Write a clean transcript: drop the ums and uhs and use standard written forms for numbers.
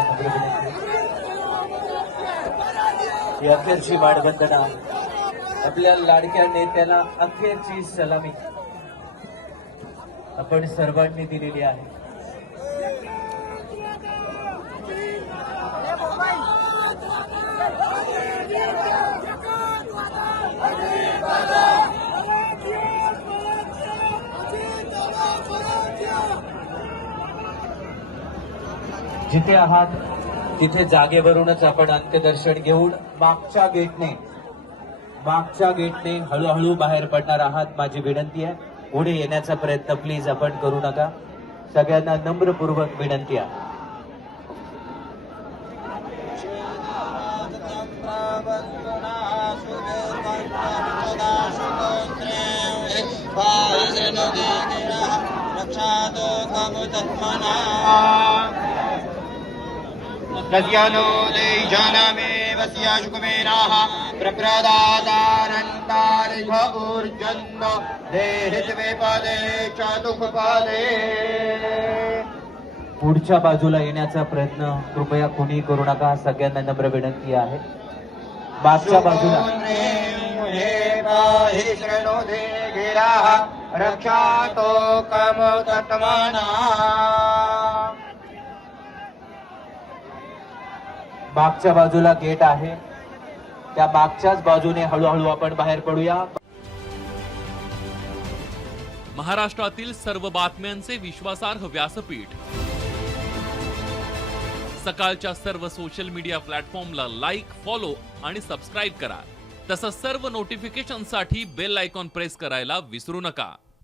सगळ्यांना नम्र विनंती ही अखेरची मानवंदना आपल्या लाडक्या नेत्याला अखेरची सलामी आपण सर्वांनी दिलेली आहे। जिथे आहात तिथे जागेवरूनच आपण अंत्यदर्शन घेऊन मागच्या गेटने हळूहळू बाहेर पडणार आहात। माझी विनंती आहे, पुढे येण्याचा प्रयत्न प्लीज आपण करू नका। सगळ्यांना नम्रपूर्वक विनंती आहे। नद्यानो देजानमेव स्याशुकमेनाः प्रप्रदातारन्तारिह ऊर्जन्नो देहित्वे पदे च दुःखपादे। पुढच्या बाजूला येण्याचा प्रयत्न कृपया कुणी करू नका। सगळ्यांना नम्र विनंती आहे। मागच्या बाजूला रक्षातो कमोत्तमाना। मागच्या बाजूला गेट आहे, त्या मागच्याच बाजूने हळूहळू आपण बाहेर पडूया। महाराष्ट्रातील सर्व बातम्यांचे विश्वासार्ह व्यासपीठ सकाळच्या सर्व सोशल मीडिया प्लॅटफॉर्मला लाईक, फॉलो आणि सबस्क्राईब करा। तसंच सर्व नोटिफिकेशनसाठी बेल आयकॉन प्रेस करायला विसरू नका।